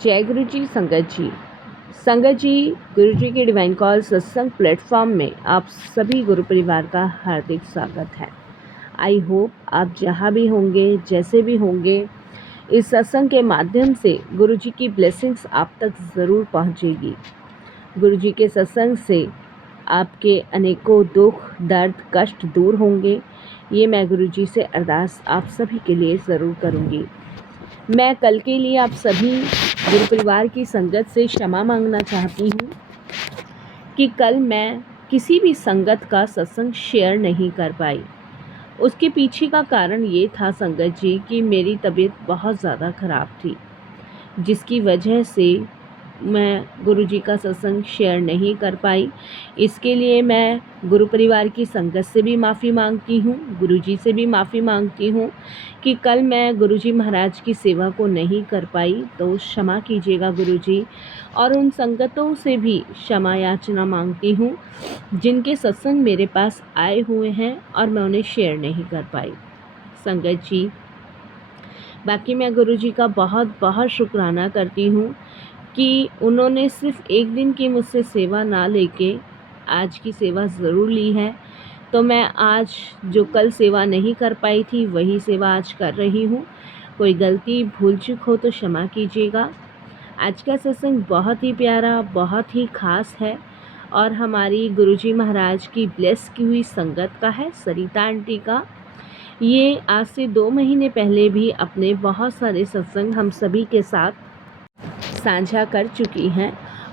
जय गुरु जी। संगत जी, गुरु जी के डिवाइन कॉल सत्संग प्लेटफॉर्म में आप सभी गुरु परिवार का हार्दिक स्वागत है। आई होप आप जहाँ भी होंगे, जैसे भी होंगे, इस सत्संग के माध्यम से गुरु जी की ब्लेसिंग्स आप तक ज़रूर पहुँचेगी। गुरु जी के सत्संग से आपके अनेकों दुख, दर्द, कष्ट दूर होंगे। ये मैं गुरु जी से अरदास आप सभी के लिए ज़रूर करूँगी। मैं कल के लिए आप सभी गुरु परिवार की संगत से क्षमा मांगना चाहती हूँ कि कल मैं किसी भी संगत का सत्संग शेयर नहीं कर पाई। उसके पीछे का कारण ये था संगत जी कि मेरी तबीयत बहुत ज़्यादा ख़राब थी, जिसकी वजह से मैं गुरु जी का सत्संग शेयर नहीं कर पाई। इसके लिए मैं गुरु परिवार की संगत से भी माफ़ी मांगती हूँ, गुरु जी से भी माफ़ी मांगती हूँ कि कल मैं गुरु जी महाराज की सेवा को नहीं कर पाई, तो क्षमा कीजिएगा गुरु जी। और उन संगतों से भी क्षमा याचना मांगती हूँ जिनके सत्संग मेरे पास आए हुए हैं और मैं उन्हें शेयर नहीं कर पाई। संगत जी, बाकी मैं गुरु जी का बहुत बहुत शुक्राना करती हूँ कि उन्होंने सिर्फ एक दिन की मुझसे सेवा ना लेके आज की सेवा ज़रूर ली है। तो मैं आज जो कल सेवा नहीं कर पाई थी वही सेवा आज कर रही हूँ। कोई गलती भूल चूक हो तो क्षमा कीजिएगा। आज का सत्संग बहुत ही प्यारा, बहुत ही ख़ास है और हमारी गुरुजी महाराज की ब्लेस की हुई संगत का है, सरिता आंटी का। ये आज से 2 महीने पहले भी अपने बहुत सारे सत्संग हम सभी के साथ साझा कर चुकी हैं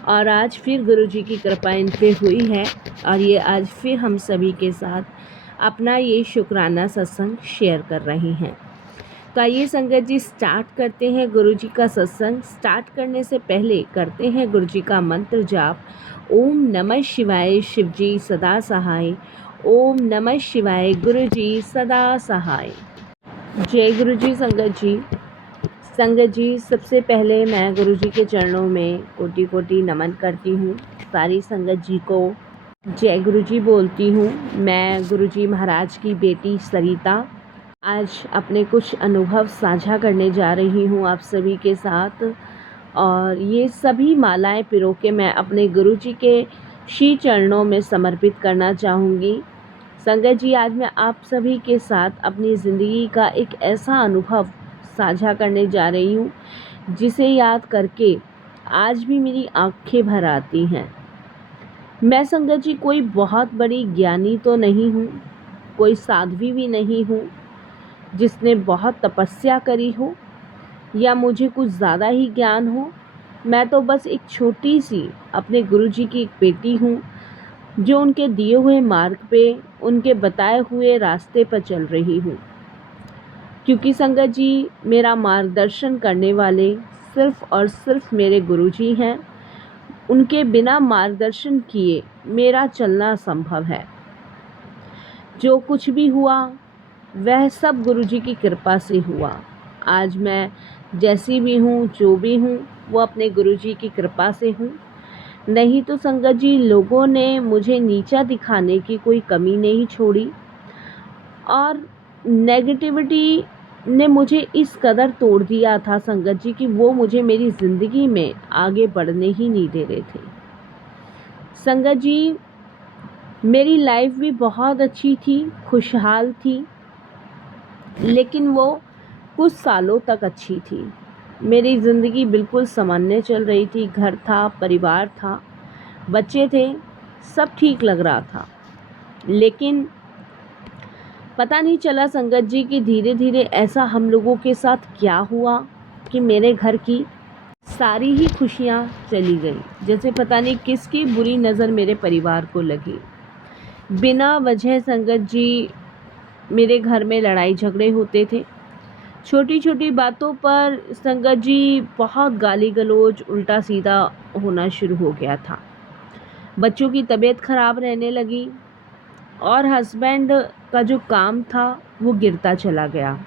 और आज फिर गुरु जी की कृपा इन पे हुई है और ये आज फिर हम सभी के साथ अपना ये शुक्राना सत्संग शेयर कर रही हैं। तो आइए संगत जी स्टार्ट करते हैं गुरु जी का सत्संग। स्टार्ट करने से पहले करते हैं गुरु जी का मंत्र जाप। ओम नमः शिवाय, शिव जी सदा सहाय। ओम नमः शिवाय, गुरु जी सदा सहाय। जय गुरु जी। संगत जी, सबसे पहले मैं गुरु जी के चरणों में कोटि कोटि नमन करती हूँ। सारी संगत जी को जय गुरु जी बोलती हूँ। मैं गुरु जी महाराज की बेटी सरिता आज अपने कुछ अनुभव साझा करने जा रही हूँ आप सभी के साथ, और ये सभी मालाएं पिरो के मैं अपने गुरु जी के श्री चरणों में समर्पित करना चाहूँगी। संगत जी, आज मैं आप सभी के साथ अपनी ज़िंदगी का एक ऐसा अनुभव साझा करने जा रही हूँ जिसे याद करके आज भी मेरी आंखें भर आती हैं। मैं संगत जी कोई बहुत बड़ी ज्ञानी तो नहीं हूँ, कोई साध्वी भी नहीं हूँ जिसने बहुत तपस्या करी हो या मुझे कुछ ज़्यादा ही ज्ञान हो। मैं तो बस एक छोटी सी अपने गुरु जी की एक बेटी हूँ जो उनके दिए हुए मार्ग पे, उनके बताए हुए रास्ते पर चल रही हूँ। क्योंकि संगत जी, मेरा मार्गदर्शन करने वाले सिर्फ़ और सिर्फ मेरे गुरु जी हैं। उनके बिना मार्गदर्शन किए मेरा चलना असंभव है। जो कुछ भी हुआ वह सब गुरु जी की कृपा से हुआ। आज मैं जैसी भी हूँ, जो भी हूँ, वो अपने गुरु जी की कृपा से हूँ। नहीं तो संगत जी, लोगों ने मुझे नीचा दिखाने की कोई कमी नहीं छोड़ी और नेगेटिविटी ने मुझे इस कदर तोड़ दिया था संगत जी कि वो मुझे मेरी ज़िंदगी में आगे बढ़ने ही नहीं दे रहे थे। संगत जी, मेरी लाइफ भी बहुत अच्छी थी, खुशहाल थी, लेकिन वो कुछ सालों तक अच्छी थी। मेरी ज़िंदगी बिल्कुल सामान्य चल रही थी। घर था, परिवार था, बच्चे थे, सब ठीक लग रहा था। लेकिन पता नहीं चला संगत जी कि धीरे धीरे ऐसा हम लोगों के साथ क्या हुआ कि मेरे घर की सारी ही खुशियाँ चली गई। जैसे पता नहीं किसकी बुरी नज़र मेरे परिवार को लगी। बिना वजह संगत जी मेरे घर में लड़ाई झगड़े होते थे। छोटी छोटी बातों पर संगत जी बहुत गाली गलौज, उल्टा सीधा होना शुरू हो गया था। बच्चों की तबीयत ख़राब रहने लगी और हस्बैंड का जो काम था वो गिरता चला गया।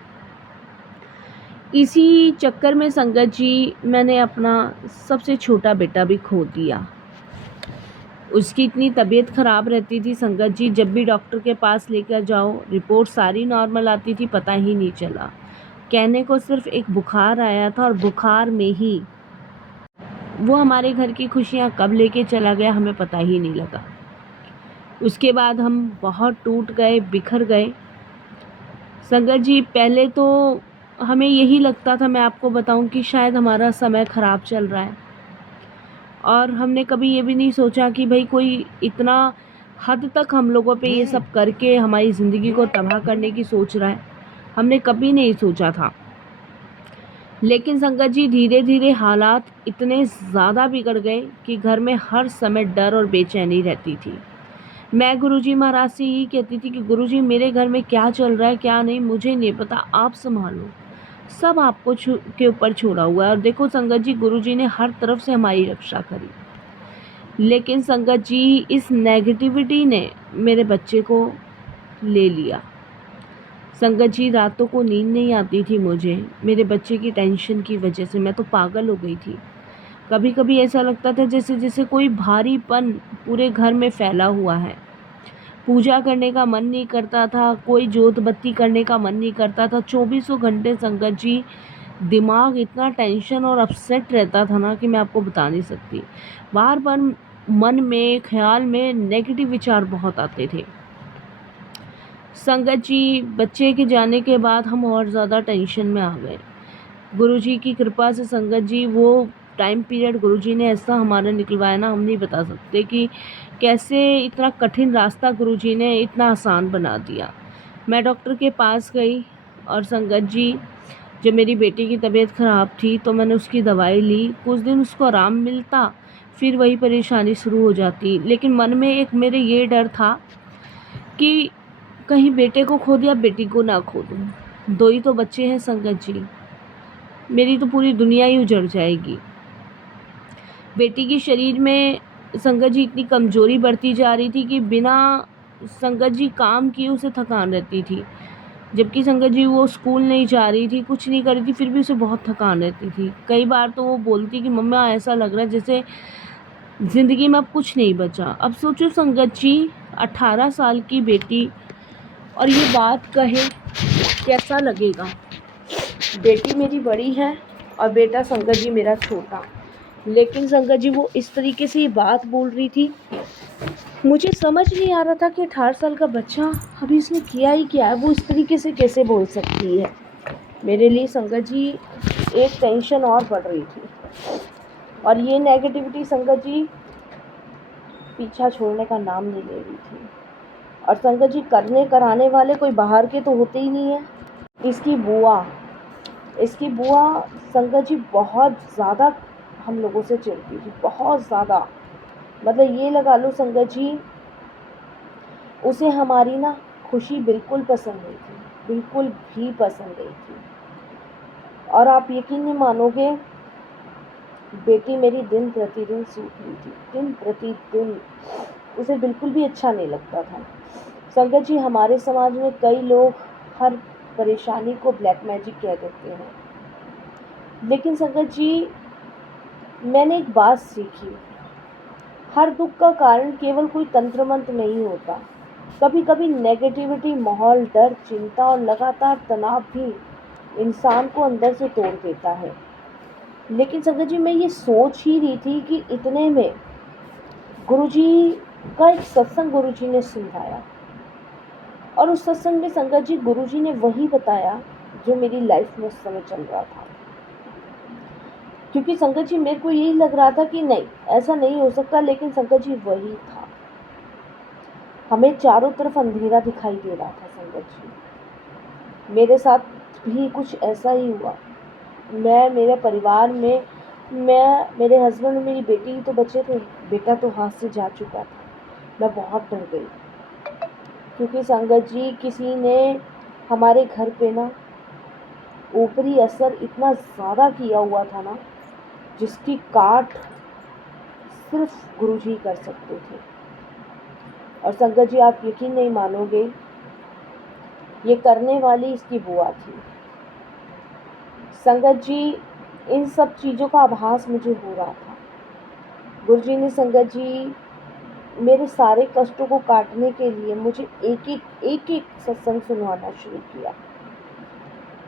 इसी चक्कर में संगत जी मैंने अपना सबसे छोटा बेटा भी खो दिया। उसकी इतनी तबीयत ख़राब रहती थी संगत जी, जब भी डॉक्टर के पास लेकर जाओ रिपोर्ट सारी नॉर्मल आती थी, पता ही नहीं चला। कहने को सिर्फ एक बुखार आया था और बुखार में ही वो हमारे घर की खुशियाँ कब लेके चला गया हमें पता ही नहीं लगा। उसके बाद हम बहुत टूट गए, बिखर गए। संगत जी, पहले तो हमें यही लगता था, मैं आपको बताऊं, कि शायद हमारा समय ख़राब चल रहा है, और हमने कभी ये भी नहीं सोचा कि भाई कोई इतना हद तक हम लोगों पे ये सब करके हमारी ज़िंदगी को तबाह करने की सोच रहा है। हमने कभी नहीं सोचा था। लेकिन संगत जी, धीरे धीरे हालात इतने ज़्यादा बिगड़ गए कि घर में हर समय डर और बेचैनी रहती थी। मैं गुरुजी महाराज से यही कहती थी कि गुरुजी, मेरे घर में क्या चल रहा है क्या नहीं मुझे नहीं पता, आप संभालो, सब आपको के ऊपर छोड़ा हुआ है। और देखो संगत जी, गुरुजी ने हर तरफ से हमारी रक्षा करी। लेकिन संगत जी, इस नेगेटिविटी ने मेरे बच्चे को ले लिया। संगत जी, रातों को नींद नहीं आती थी मुझे, मेरे बच्चे की टेंशन की वजह से मैं तो पागल हो गई थी। कभी कभी ऐसा लगता था जैसे जैसे कोई भारीपन पूरे घर में फैला हुआ है। पूजा करने का मन नहीं करता था, कोई जोत बत्ती करने का मन नहीं करता था। 24 घंटे संगत जी, दिमाग इतना टेंशन और अपसेट रहता था ना कि मैं आपको बता नहीं सकती। बार बार मन में, ख्याल में नेगेटिव विचार बहुत आते थे। संगत जी, बच्चे के जाने के बाद हम और ज़्यादा टेंशन में आ गए। गुरुजी की कृपा से संगत जी, वो टाइम पीरियड गुरुजी ने ऐसा हमारा निकलवाया ना, हम नहीं बता सकते कि कैसे इतना कठिन रास्ता गुरुजी ने इतना आसान बना दिया। मैं डॉक्टर के पास गई, और संगत जी, जब मेरी बेटी की तबीयत ख़राब थी तो मैंने उसकी दवाई ली। कुछ दिन उसको आराम मिलता, फिर वही परेशानी शुरू हो जाती। लेकिन मन में एक मेरे ये डर था कि कहीं बेटे को खो दिया, बेटी को ना खो दूँ। 2 ही तो बच्चे हैं संगत जी, मेरी तो पूरी दुनिया ही उजड़ जाएगी। बेटी के शरीर में संगत जी इतनी कमज़ोरी बढ़ती जा रही थी कि बिना संगत जी काम किए उसे थकान रहती थी। जबकि संगत जी वो स्कूल नहीं जा रही थी, कुछ नहीं कर रही थी, फिर भी उसे बहुत थकान रहती थी। कई बार तो वो बोलती कि मम्मा, ऐसा लग रहा है जैसे ज़िंदगी में अब कुछ नहीं बचा। अब सोचो संगत जी, 18 साल की बेटी और ये बात कहे, कैसा लगेगा। बेटी मेरी बड़ी है और बेटा संगत जी मेरा छोटा। लेकिन संगत जी, वो इस तरीके से ये बात बोल रही थी, मुझे समझ नहीं आ रहा था कि 18 साल का बच्चा अभी इसने किया ही क्या है, वो इस तरीके से कैसे बोल सकती है। मेरे लिए संगत जी एक टेंशन और बढ़ रही थी, और ये नेगेटिविटी संगत जी पीछा छोड़ने का नाम नहीं ले रही थी। और संगत जी, करने कराने वाले कोई बाहर के तो होते ही नहीं है। इसकी बुआ संगत जी बहुत ज़्यादा हम लोगों से चिढ़ती थी, बहुत ज़्यादा। मतलब ये लगा लो संगत जी, उसे हमारी ना खुशी बिल्कुल पसंद नहीं थी, बिल्कुल भी पसंद नहीं थी। और आप यकीन नहीं मानोगे, बेटी मेरी दिन प्रतिदिन सूख रही थी, दिन प्रतिदिन। उसे बिल्कुल भी अच्छा नहीं लगता था। संगत जी, हमारे समाज में कई लोग हर परेशानी को ब्लैक मैजिक कह देते हैं। लेकिन संगत जी, मैंने एक बात सीखी, हर दुख का कारण केवल कोई तंत्र मंत्र नहीं होता। कभी कभी नेगेटिविटी, माहौल, डर, चिंता और लगातार तनाव भी इंसान को अंदर से तोड़ देता है। लेकिन संगत जी, मैं ये सोच ही रही थी कि इतने में गुरुजी का एक सत्संग गुरुजी ने सुनाया, और उस सत्संग में संगत जी गुरुजी ने वही बताया जो मेरी लाइफ में उस समय चल रहा था। क्योंकि संगत जी, मेरे को यही लग रहा था कि नहीं, ऐसा नहीं हो सकता, लेकिन संगत जी वही था। हमें चारों तरफ अंधेरा दिखाई दे रहा था संगत जी। मेरे साथ भी कुछ ऐसा ही हुआ। मेरे परिवार में, मेरे हस्बैंड और मेरी बेटी ही तो बचे थे, बेटा तो हाथ से जा चुका था। मैं बहुत डर गई, क्योंकि संगत जी किसी ने हमारे घर पे ना ऊपरी असर इतना ज़्यादा किया हुआ था ना, जिसकी काट सिर्फ गुरुजी कर सकते थे। और संगत जी, आप यकीन नहीं मानोगे, ये करने वाली इसकी बुआ थी। संगत जी, इन सब चीज़ों का आभास मुझे हो रहा था। गुरुजी ने संगत जी मेरे सारे कष्टों को काटने के लिए मुझे एक एक सत्संग सुनवाना शुरू किया।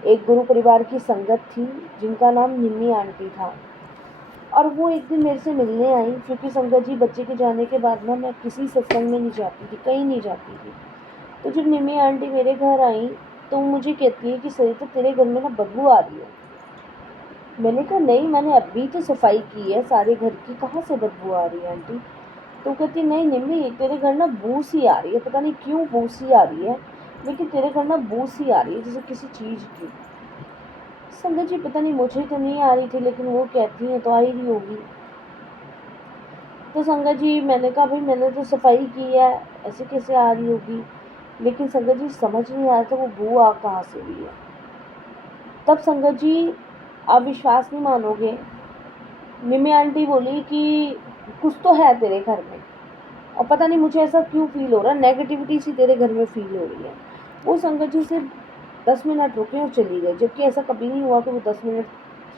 एक गुरु परिवार की संगत थी जिनका नाम निम्मी आंटी था। और वो एक दिन मेरे से मिलने आई, क्योंकि संगत जी बच्चे के जाने के बाद ना मैं किसी सत्संग में नहीं जाती थी, कहीं नहीं जाती थी। तो जब निमी आंटी मेरे घर आई तो मुझे कहती है कि सरिता तेरे घर में ना बदबू आ रही है। मैंने कहा नहीं, मैंने अभी तो सफाई की है सारे घर की, कहाँ से बदबू आ रही है आंटी। तो कहती नहीं निम्मी तेरे घर ना बू सी आ रही है, पता नहीं क्यों बू सी आ रही है, लेकिन तेरे घर ना बू सी आ रही है जैसे किसी चीज़ की। संगत जी पता नहीं, मुझे तो नहीं आ रही थी, लेकिन वो कहती हैं तो आ ही रही होगी। तो संगत जी मैंने कहा भाई मैंने तो सफाई की है, ऐसे कैसे आ रही होगी। लेकिन संगत जी समझ नहीं आ रहा था वो बू आ कहाँ से रही है। तब संगत जी आप विश्वास नहीं मानोगे, निमी आंटी बोली कि कुछ तो है तेरे घर में, और पता नहीं मुझे ऐसा क्यों फील हो रहा है, नेगेटिविटी सी तेरे घर में फील हो रही है। वो संगत जी सिर्फ 10 मिनट रुके और चली गई, जबकि ऐसा कभी नहीं हुआ कि वो 10 मिनट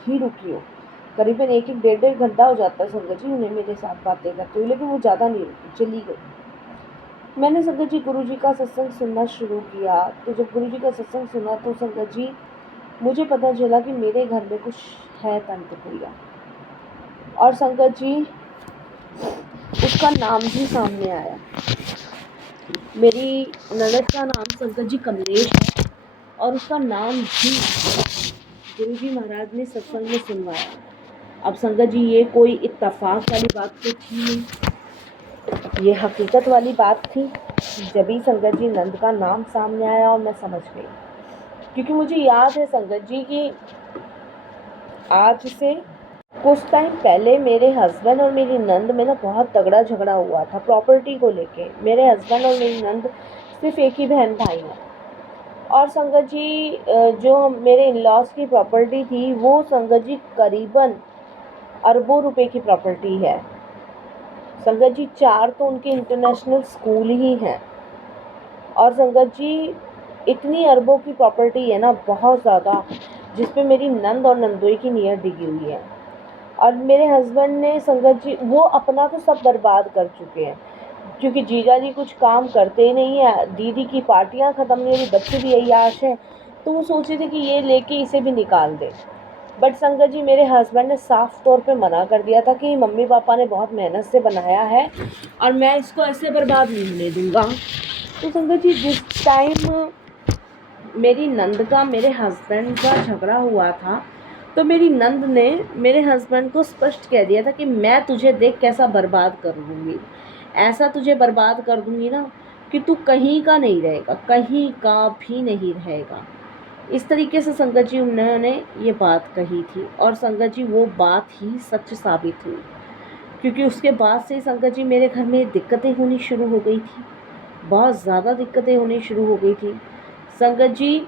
ही रुकी हो। करीबन एक एक डेढ़ डेढ़ घंटा हो जाता है संगत जी उन्हें मेरे साथ बातें करते हुए, लेकिन वो ज़्यादा नहीं रुकी, चली गई। मैंने संगत जी गुरु जी का सत्संग सुनना शुरू किया। तो जब गुरु जी का सत्संग सुना तो संगत जी मुझे पता चला कि मेरे घर में कुछ है तंत्र क्रिया, और संगत जी उसका नाम भी सामने आया। मेरी ननद का नाम संगत जी कमलेश है, और उसका नाम भी गुरु जी महाराज ने सत्संग में सुनवाया। अब संगत जी ये कोई इत्तफाक वाली बात तो थी नहीं, ये हकीकत वाली बात थी। जब ही संगत जी नंद का नाम सामने आया और मैं समझ गई, क्योंकि मुझे याद है संगत जी कि आज से कुछ टाइम पहले मेरे हस्बैंड और मेरी नंद में ना बहुत तगड़ा झगड़ा हुआ था प्रॉपर्टी को लेके। मेरे हस्बैंड और मेरी नंद सिर्फ एक ही बहन भाई हैं, और संगत जी जो मेरे इन लॉज की प्रॉपर्टी थी वो संगत जी करीबन अरबों रुपए की प्रॉपर्टी है। संगत जी 4 तो उनके इंटरनेशनल स्कूल ही हैं, और संगत जी इतनी अरबों की प्रॉपर्टी है ना, बहुत ज़्यादा, जिसपे मेरी नंद और नंदोई की नीयत डिगी हुई है। और मेरे हस्बैंड ने संगत जी वो अपना तो सब बर्बाद कर चुके हैं, क्योंकि जीजा जी कुछ काम करते ही नहीं है, दीदी की पार्टियां ख़त्म नहीं हो रही, बच्चे भी अय्याश हैं, तो वो सोचे थे कि ये लेके इसे भी निकाल दे। बट संगत जी मेरे हस्बैंड ने साफ तौर पे मना कर दिया था कि मम्मी पापा ने बहुत मेहनत से बनाया है और मैं इसको ऐसे बर्बाद नहीं होने दूंगा। तो संगत जी जिस टाइम मेरी नंद का मेरे हस्बैंड का झगड़ा हुआ था, तो मेरी नंद ने मेरे हस्बैंड को स्पष्ट कह दिया था कि मैं तुझे देख कैसा बर्बाद कर दूँगी, ऐसा तुझे बर्बाद कर दूँगी ना कि तू कहीं का नहीं रहेगा, कहीं का भी नहीं रहेगा। इस तरीके से संगत जी उन्होंने ये बात कही थी, और संगत जी वो बात ही सच साबित हुई, क्योंकि उसके बाद से संगत जी मेरे घर में दिक्कतें होनी शुरू हो गई थी, बहुत ज़्यादा दिक्कतें होनी शुरू हो गई थी। संगत जी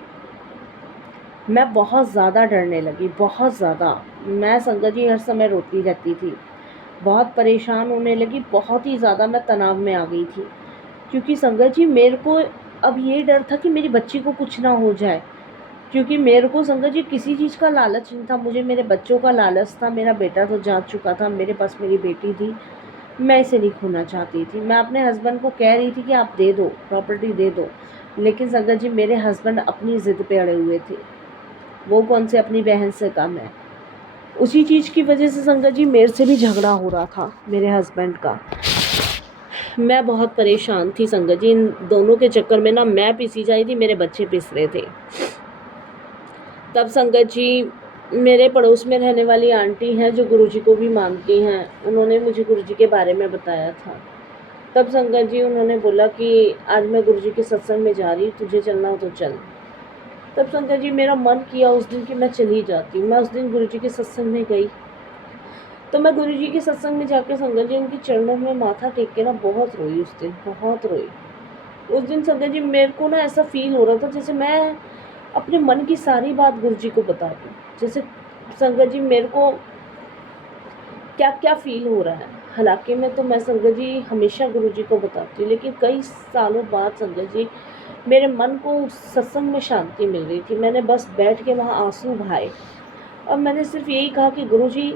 मैं बहुत ज़्यादा डरने लगी, बहुत ज़्यादा। मैं संगत जी हर समय रोती रहती थी, बहुत परेशान होने लगी, बहुत ही ज़्यादा मैं तनाव में आ गई थी, क्योंकि संगत जी मेरे को अब ये डर था कि मेरी बच्ची को कुछ ना हो जाए, क्योंकि मेरे को संगत जी किसी चीज़ का लालच नहीं था, मुझे मेरे बच्चों का लालच था। मेरा बेटा तो जा चुका था, मेरे पास मेरी बेटी थी, मैं इसे नहीं खोना चाहती थी। मैं अपने हस्बैंड को कह रही थी कि आप दे दो, प्रॉपर्टी दे दो, लेकिन संगत जी मेरे हस्बैंड अपनी ज़िद पे अड़े हुए थे। वो कौन से अपनी बहन से कम है। उसी चीज़ की वजह से संगत जी मेरे से भी झगड़ा हो रहा था मेरे हस्बैंड का। मैं बहुत परेशान थी संगत जी, इन दोनों के चक्कर में ना मैं पिसी जा रही थी, मेरे बच्चे पिस रहे थे। तब संगत जी मेरे पड़ोस में रहने वाली आंटी हैं जो गुरुजी को भी मानती हैं, उन्होंने मुझे गुरुजी के बारे में बताया था। तब संगत जी उन्होंने बोला कि आज मैं गुरुजी के सत्संग में जा रही हूँ, तुझे चलना हो तो चल। तब संगत जी मेरा मन किया उस दिन कि मैं चली जाती। मैं उस दिन गुरुजी के सत्संग में गई, तो मैं गुरुजी के सत्संग में जाकर संगत जी उनके चरणों में माथा टेक के ना बहुत रोई। उस दिन बहुत रोई। उस दिन संगत जी मेरे को ना ऐसा फील हो रहा था जैसे मैं अपने मन की सारी बात गुरुजी को बता दूँ। जैसे संगत जी मेरे को क्या क्या फील हो रहा है। हालांकि मैं तो संगत जी हमेशा गुरुजी को बताती हूँ, लेकिन कई सालों बाद संगत जी मेरे मन को उस सत्संग में शांति मिल रही थी। मैंने बस बैठ के वहाँ आंसू बहाए और मैंने सिर्फ यही कहा कि गुरुजी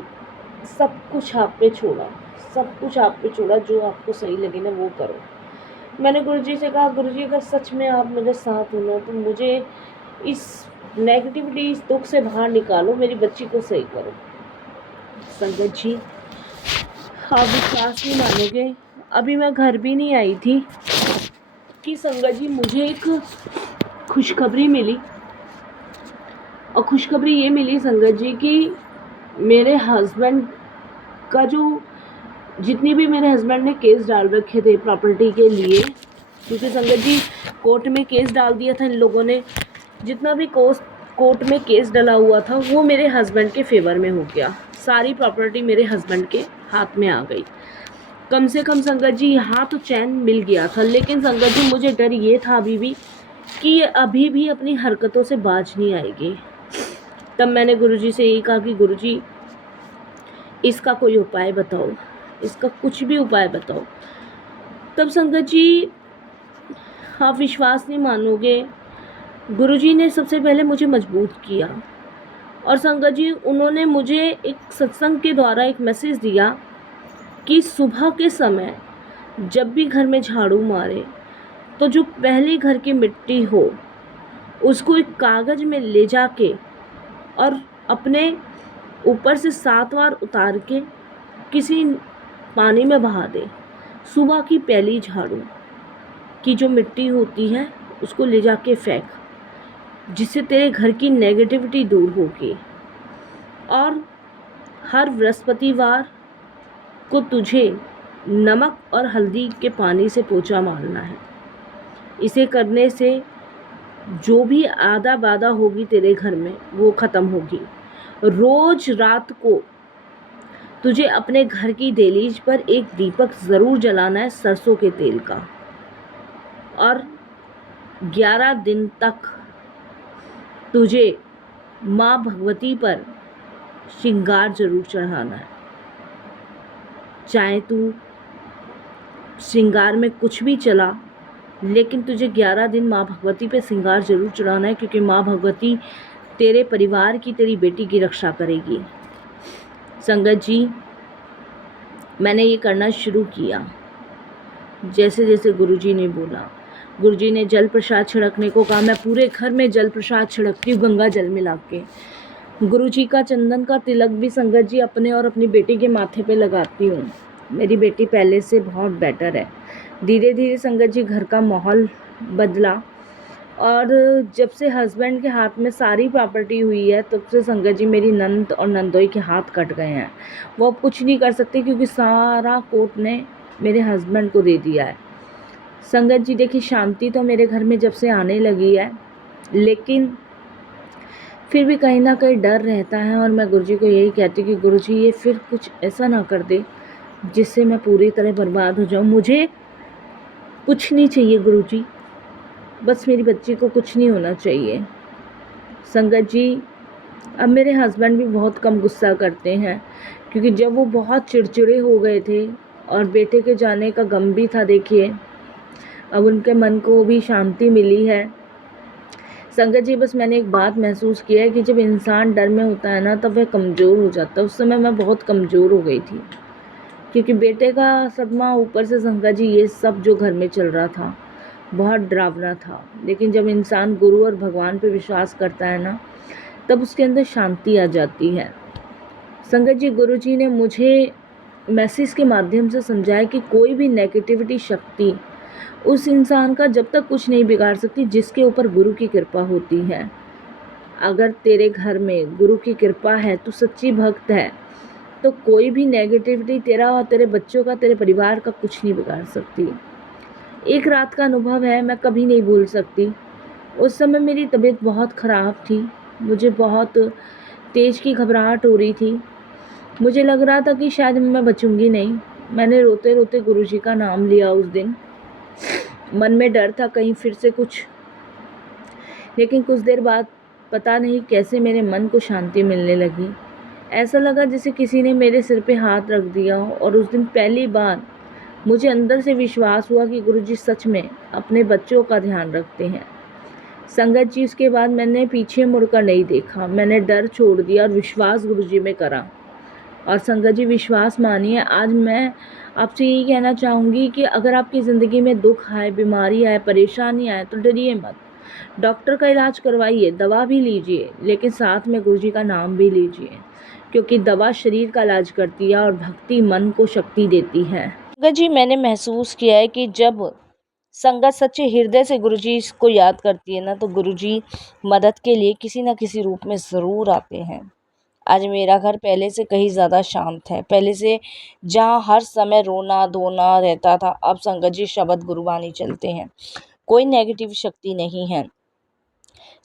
सब कुछ आप पे छोड़ा, सब कुछ आप पे छोड़ा, जो आपको सही लगे ना वो करो। मैंने गुरुजी से कहा गुरुजी अगर सच में आप मेरे साथ हो ना तो मुझे इस नेगेटिविटी, इस दुख से बाहर निकालो, मेरी बच्ची को सही करो। संगत जी, आप विश्वास नहीं मानोगे, अभी मैं घर भी नहीं आई थी कि संगत जी मुझे एक खुशखबरी मिली। और खुशखबरी ये मिली संगत जी कि मेरे हस्बैंड का जो जितनी भी मेरे हस्बैंड ने केस डाल रखे थे प्रॉपर्टी के लिए, क्योंकि संगत जी कोर्ट में केस डाल दिया था इन लोगों ने, जितना भी कोर्ट में केस डला हुआ था वो मेरे हस्बैंड के फेवर में हो गया। सारी प्रॉपर्टी मेरे हस्बैंड के हाथ में आ गई। कम से कम संगत जी यहाँ तो चैन मिल गया था, लेकिन संगत जी मुझे डर ये था अभी भी कि ये अभी भी अपनी हरकतों से बाज नहीं आएगी। तब मैंने गुरुजी से यही कहा कि गुरुजी इसका कोई उपाय बताओ, इसका कुछ भी उपाय बताओ। तब संगत जी आप विश्वास नहीं मानोगे, गुरुजी ने सबसे पहले मुझे मजबूत किया। और संगत जी उन्होंने मुझे एक सत्संग के द्वारा एक मैसेज दिया कि सुबह के समय जब भी घर में झाड़ू मारे तो जो पहले घर की मिट्टी हो उसको एक कागज़ में ले जाके और अपने ऊपर से 7 बार उतार के किसी पानी में बहा दे। सुबह की पहली झाड़ू की जो मिट्टी होती है उसको ले जाके फेंक, जिससे तेरे घर की नेगेटिविटी दूर होगी। और हर बृहस्पतिवार को तुझे नमक और हल्दी के पानी से पोछा मारना है। इसे करने से जो भी आदा बाधा होगी तेरे घर में वो ख़त्म होगी। रोज़ रात को तुझे अपने घर की दहलीज पर एक दीपक ज़रूर जलाना है सरसों के तेल का, और 11 दिन तक तुझे माँ भगवती पर श्रृंगार जरूर चढ़ाना है। चाहे तू श्रृंगार में कुछ भी चला, लेकिन तुझे 11 दिन माँ भगवती पे श्रृंगार जरूर चढ़ाना है, क्योंकि माँ भगवती तेरे परिवार की, तेरी बेटी की रक्षा करेगी। संगत जी मैंने ये करना शुरू किया जैसे जैसे गुरुजी ने बोला। गुरुजी ने जल प्रसाद छिड़कने को कहा, मैं पूरे घर में जल प्रसाद छिड़कती हूँ गंगा जल मिला के। गुरुजी का चंदन का तिलक भी संगत जी अपने और अपनी बेटी के माथे पे लगाती हूँ। मेरी बेटी पहले से बहुत बेटर है। धीरे धीरे संगत जी घर का माहौल बदला, और जब से हस्बैंड के हाथ में सारी प्रॉपर्टी हुई है तब से संगत जी मेरी नंद और नंदोई के हाथ कट गए हैं। वो अब कुछ नहीं कर सकती, क्योंकि सारा कोर्ट ने मेरे हस्बैंड को दे दिया है। संगत जी देखिए शांति तो मेरे घर में जब से आने लगी है, लेकिन फिर भी कहीं ना कहीं डर रहता है। और मैं गुरुजी को यही कहती हूँ कि गुरुजी ये फिर कुछ ऐसा ना कर दे जिससे मैं पूरी तरह बर्बाद हो जाऊँ। मुझे कुछ नहीं चाहिए गुरुजी, बस मेरी बच्ची को कुछ नहीं होना चाहिए। संगत जी अब मेरे हस्बैंड भी बहुत कम गुस्सा करते हैं, क्योंकि जब वो बहुत चिड़चिड़े हो गए थे और बेटे के जाने का गम भी था, देखिए अब उनके मन को भी शांति मिली है। संगत जी बस मैंने एक बात महसूस किया है कि जब इंसान डर में होता है ना तब वह कमज़ोर हो जाता है। उस समय मैं बहुत कमज़ोर हो गई थी, क्योंकि बेटे का सदमा, ऊपर से संगत जी ये सब जो घर में चल रहा था बहुत डरावना था। लेकिन जब इंसान गुरु और भगवान पे विश्वास करता है ना तब उसके अंदर शांति आ जाती है। संगत जी गुरुजी ने मुझे मैसेज के माध्यम से समझाया कि कोई भी नेगेटिविटी शक्ति उस इंसान का जब तक कुछ नहीं बिगाड़ सकती जिसके ऊपर गुरु की कृपा होती है। अगर तेरे घर में गुरु की कृपा है, तू सच्ची भक्त है, तो कोई भी नेगेटिविटी तेरा और तेरे बच्चों का, तेरे परिवार का कुछ नहीं बिगाड़ सकती। एक रात का अनुभव है, मैं कभी नहीं भूल सकती। उस समय मेरी तबीयत बहुत ख़राब थी, मुझे बहुत तेज़ की घबराहट हो रही थी। मुझे लग रहा था कि शायद मैं बचूंगी नहीं। मैंने रोते रोते गुरुजी का नाम लिया उस दिन। मन में डर था कहीं फिर से कुछ, लेकिन कुछ देर बाद पता नहीं कैसे मेरे मन को शांति मिलने लगी। ऐसा लगा जैसे किसी ने मेरे सिर पे हाथ रख दिया हो। और उस दिन पहली बार मुझे अंदर से विश्वास हुआ कि गुरुजी सच में अपने बच्चों का ध्यान रखते हैं। संगत जी उसके बाद मैंने पीछे मुड़कर नहीं देखा, मैंने डर छोड़ दिया और विश्वास गुरुजी में करा। और संगत जी विश्वास मानिए, आज मैं आपसे यही कहना चाहूँगी कि अगर आपकी ज़िंदगी में दुख आए, बीमारी आए, परेशानी आए तो डरिए मत। डॉक्टर का इलाज करवाइए, दवा भी लीजिए, लेकिन साथ में गुरुजी का नाम भी लीजिए, क्योंकि दवा शरीर का इलाज करती है और भक्ति मन को शक्ति देती है। संगत जी, मैंने महसूस किया है कि जब संगत सच्चे हृदय से गुरुजी को याद करती है ना, तो गुरुजी मदद के लिए किसी न किसी रूप में ज़रूर आते हैं। आज मेरा घर पहले से कहीं ज़्यादा शांत है। पहले से जहाँ हर समय रोना धोना रहता था, अब संगत जी शब्द गुरुबानी चलते हैं। कोई नेगेटिव शक्ति नहीं है।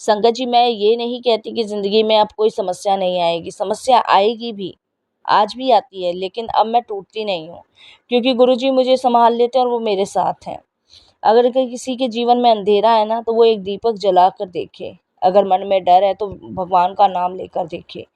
संगत जी, मैं ये नहीं कहती कि ज़िंदगी में अब कोई समस्या नहीं आएगी, समस्या आएगी भी, आज भी आती है, लेकिन अब मैं टूटती नहीं हूँ, क्योंकि गुरुजी मुझे संभाल लेते हैं और वो मेरे साथ हैं। अगर किसी के जीवन में अंधेरा है ना, तो वो एक दीपक जला कर देखे। अगर मन में डर है तो भगवान का नाम लेकर देखे,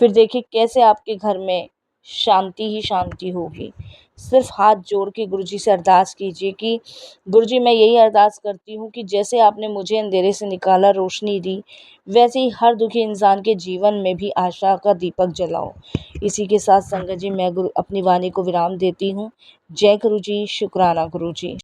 फिर देखिए कैसे आपके घर में शांति ही शांति होगी। सिर्फ हाथ जोड़ के गुरुजी से अरदास कीजिए कि गुरुजी, मैं यही अरदास करती हूँ कि जैसे आपने मुझे अंधेरे से निकाला, रोशनी दी, वैसे ही हर दुखी इंसान के जीवन में भी आशा का दीपक जलाओ। इसी के साथ संगत जी, मैं अपनी वाणी को विराम देती हूँ। जय गुरुजी, शुक्राना गुरुजी।